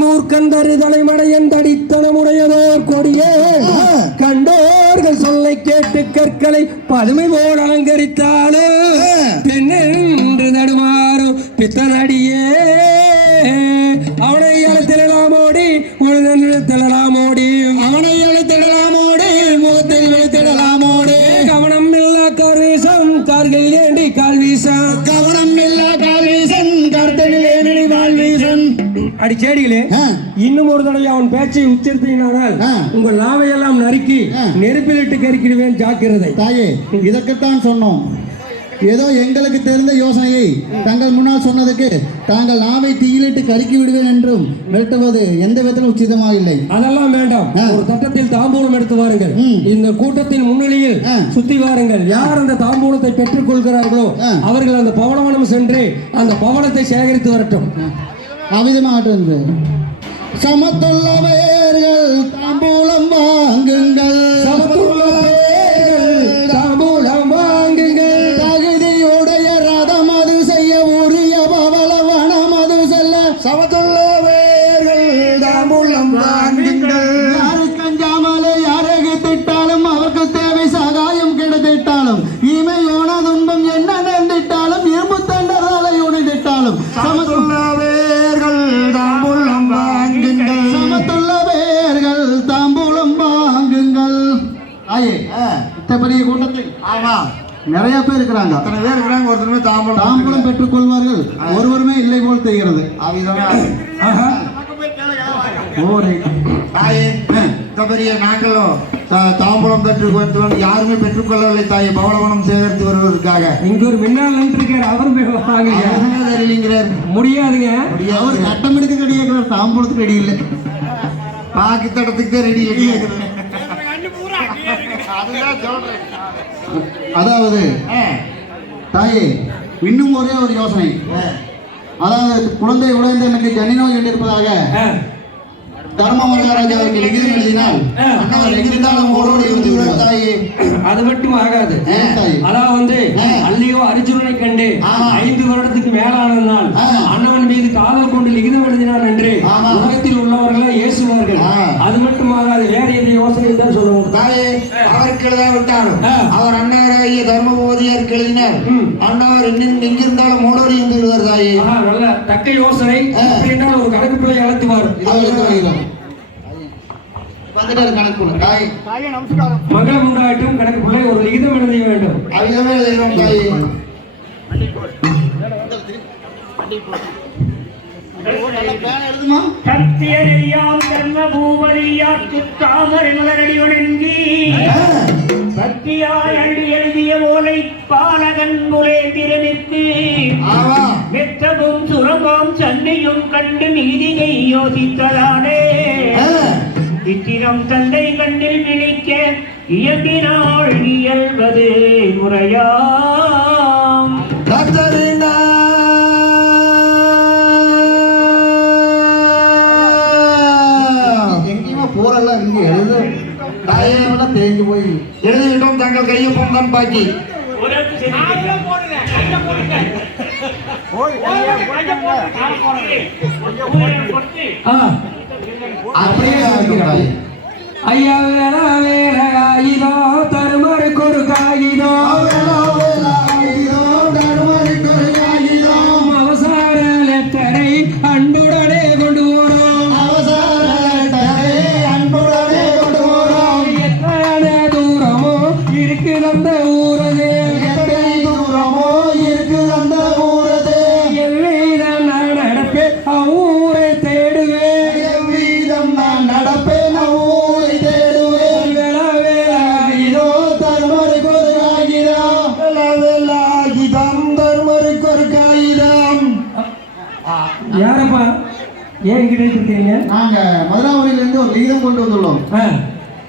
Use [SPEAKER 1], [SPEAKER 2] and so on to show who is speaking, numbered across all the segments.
[SPEAKER 1] மூர்க்கந்தரு மடையன் தடித்தனமுடையதோர் கொடியே. கண்டோர்கள் சொல்லை கேட்டு கற்களை பதுமை போல் அலங்கரித்தாலே பெண்ணென்று தடுமாறும் பித்தனடியே. அவனை இழத்திடலாம் ஓடி உழுதன் உழுதலாமோடி ஓடி. செடிகளே. இன்னும் ஒரு தடவை அவன் பேச்சை உச்சரித்தீங்கனால். உங்கள் நாவையெல்லாம் நறுக்கி. நெருப்பிலிட்டு கறிக்கிடுவேன் ஜாக்கிரதை
[SPEAKER 2] தாயே இதற்குத்தான் சொன்னோம் ஏதோ எங்களுக்கு தெரிந்த யோசனையை தங்கள் முன்னால் சொன்னதுக்கு தாங்கள் நாவை தீயிலிட்டு கருக்கி விடுவேன் என்றும் மிரட்டுவது எந்த விதத்திலும் உச்சிதமாக இல்லை
[SPEAKER 1] அதெல்லாம் வேண்டாம். ஒரு தட்டத்தில் தாம்பூலம் எடுத்து வாருங்கள். இந்த கூட்டத்தின் முன்னிலையில். சுத்தி வாருங்கள் யார் அந்த தாம்பூலத்தை பெற்றுக் கொள்கிறார்களோ. அவர்கள் அந்த பவளவனம் சென்று அந்த பவளத்தை சேகரித்து வரட்டும்
[SPEAKER 2] அவிதமாகட்டும் என்று தாம்பூலம் வாங்குங்கள். ஆயே இத்தப்படிய கூட்டத்தில்
[SPEAKER 3] ஆமா.
[SPEAKER 2] நிறைய பேர் இருக்கிறாங்க.
[SPEAKER 3] அத்தனை பேர் இருக்கிறாங்க ஒருத்தருமே தாம்பலம்
[SPEAKER 2] தாம்பூலம் பெற்றுக் கொள்வார்கள் ஒருவருமே இல்லை போல் தெரிகிறது.
[SPEAKER 3] பெரிய நாங்களும் தாம்பலம் பெற்று கொண்டு யாருமே பெற்றுக்கொள்ளவில்லை தாயே பவளவனம் சேகரித்து வருவதற்காக.
[SPEAKER 1] இங்க ஒரு மின்னால் நின்றுருக்காரு
[SPEAKER 3] அவருமே தெரியலங்கிறார்
[SPEAKER 1] முடியாதுங்க.
[SPEAKER 2] அவர் கட்டம் எடுக்க கிடையாது தாம்பூலத்துக்கு ரெடி இல்லை
[SPEAKER 3] பாக்கி தடத்துக்கு ரெடி
[SPEAKER 2] அதாவது தாயே இன்னும் ஒரே ஒரு யோசனை. அதாவது குழந்தை உடைந்த எனக்கு ஜனி நோய் இருப்பதாக
[SPEAKER 1] ஆ.
[SPEAKER 2] தர்ம அவர்கள் லிகிதம் எழுதினால் எங்கிருந்தாலும் ஓடோடி வந்து விடுவார் தாயே.
[SPEAKER 1] அது மட்டும் ஆகாது
[SPEAKER 2] ஏன் தாயே
[SPEAKER 1] அதான் வந்து அல்லையோ அரிச்சுரனை கண்டு
[SPEAKER 2] ஆமா.
[SPEAKER 1] ஐந்து வருடத்துக்கு மேலான நாள்
[SPEAKER 2] ஆ.
[SPEAKER 1] அண்ணவன் மீது காதல் கொண்டு லிகிதம் எழுதினான் என்று
[SPEAKER 2] ஆமா.
[SPEAKER 1] உலகத்தில் உள்ளவர்களை ஏசுவார்கள்
[SPEAKER 2] ஆ.
[SPEAKER 1] அது மட்டும் ஆகாது வேற எது யோசனை தான் சொல்லுவோம்
[SPEAKER 3] தாயே அவருக்கு எழுதாவிட்டாலும்
[SPEAKER 1] ஆ.
[SPEAKER 3] அவர் அண்ணவராகிய தர்மபோதியாருக்கு எழுதினார்
[SPEAKER 1] ம்.
[SPEAKER 3] அண்ணவர் இன்னும் எங்கிருந்தாலும் ஓடோடி வந்து விடுவார் தாயே
[SPEAKER 1] ஆஹா, நல்ல தக்க யோசனை. அப்படின்னா ஒரு கணக்கு பிள்ளை அழைத்துவார். மங்களம் உண்டாகட்டும் கணக்கு பிள்ளை ஒரு லிகிதம் எழுத வேண்டும்.
[SPEAKER 3] தாயே.
[SPEAKER 2] எழுதுமா
[SPEAKER 4] சத்தியரியாம் தர்ம பூவரியாற்று தாமரை மலரடி வணங்கி பக்தியாய் அள்ளி எழுதிய ஓலை பாலகன் முலே திருமித்து மெத்தமும் சுரமும் சன்னியும் கண்டு நீதியை யோசித்ததானே. இத்திரம் தந்தை கண்ணில் விழிக்க இயம்பினாள்
[SPEAKER 3] தான் பாக்கி.
[SPEAKER 2] அப்படியே.
[SPEAKER 1] ஐயா வேற வேற ஆயுதோ தருமருக்கு ஒரு ஏன் கிடைச்சிருக்கீங்க
[SPEAKER 2] நாங்க மதுராபுரியிலிருந்து ஒரு லிகிதம் கொண்டு வந்துள்ளோம்.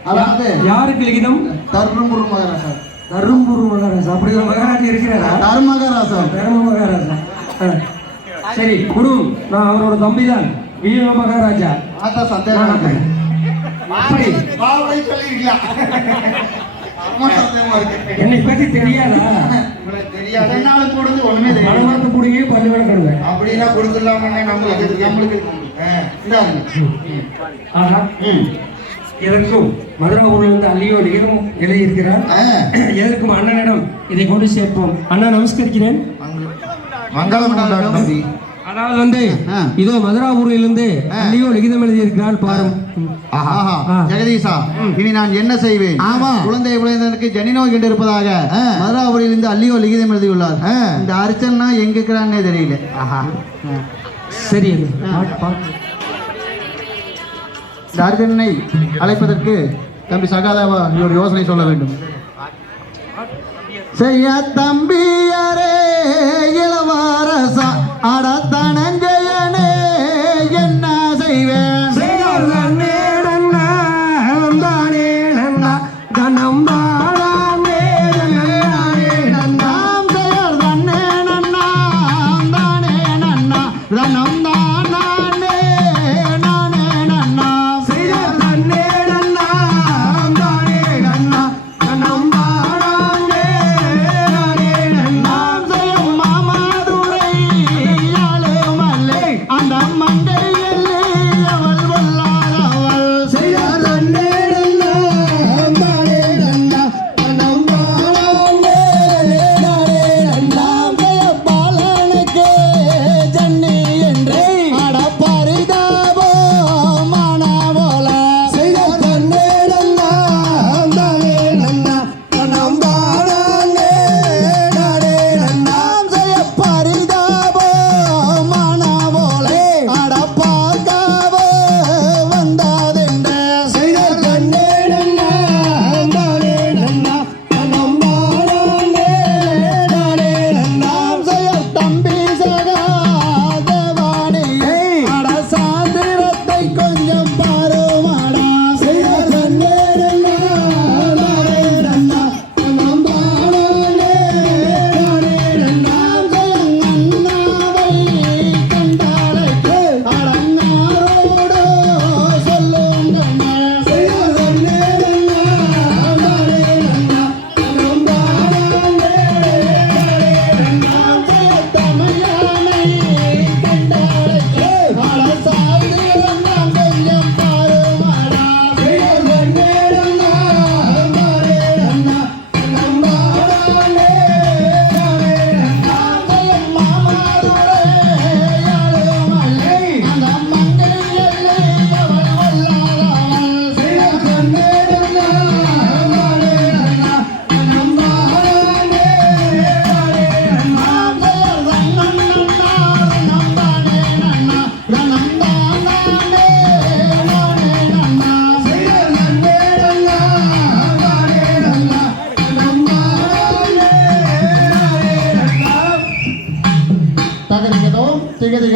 [SPEAKER 2] அதாவது
[SPEAKER 1] யாருக்கு லிகிதம்?
[SPEAKER 2] தர்மபுரம் மகாராஜா.
[SPEAKER 1] தரும்பூர் மகாராஜா. அப்படி ஒரு மகாராஜா இருக்கிறாரா? தர்ம மகாராஜா. ஆ. சரி குரு நான் அவரோட தம்பி தான் வீர மகாராஜா.
[SPEAKER 2] சந்தேகமா இருக்கு.
[SPEAKER 1] என்னை பத்தி தெரியாதா?
[SPEAKER 3] தெரியாது
[SPEAKER 2] என்னால கூடது ஒண்ணுமே தெரியாது.
[SPEAKER 1] மனமாத்த புடிங்க பல்லு விளக்கடுவேன்.
[SPEAKER 3] அப்படின்னா கொடுத்துடலாமே நம்மளுக்கு நம்மளுக்கு
[SPEAKER 1] ஆஹா. எதற்கும் மதுராபுரிலிருந்து அல்லியோ லிகிதம் எழுதியிருக்கிறார் எதற்கும் அண்ணனிடம் இதை கொண்டு சேர்ப்போம். அண்ணா நமஸ்கரிக்கிறேன்.
[SPEAKER 3] மங்களம்.
[SPEAKER 1] அதாவது வந்து. இதோ மதுராபுரியிலிருந்து அல்லியோ லிகிதம் எழுதியிருக்கிறார் பாரும்.
[SPEAKER 2] ஜெகதீஷா இனி நான் என்ன செய்வேன்?
[SPEAKER 3] ஆமா.
[SPEAKER 2] குழந்தை விளைந்தனுக்கு ஜனி நோய் கண்டு இருப்பதாக மதுராபுரியிலிருந்து அல்லியோ லிகிதம் எழுதியுள்ளார். இந்த அர்ச்சனா எங்க இருக்கிறான்னே தெரியல.
[SPEAKER 1] சரி
[SPEAKER 2] இந்த அர்ஜுனனை அழைப்பதற்கு தம்பி சகாதேவா ஒரு யோசனை சொல்ல வேண்டும். செய்ய தம்பியரே இளவரசா அட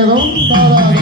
[SPEAKER 2] 龙到了。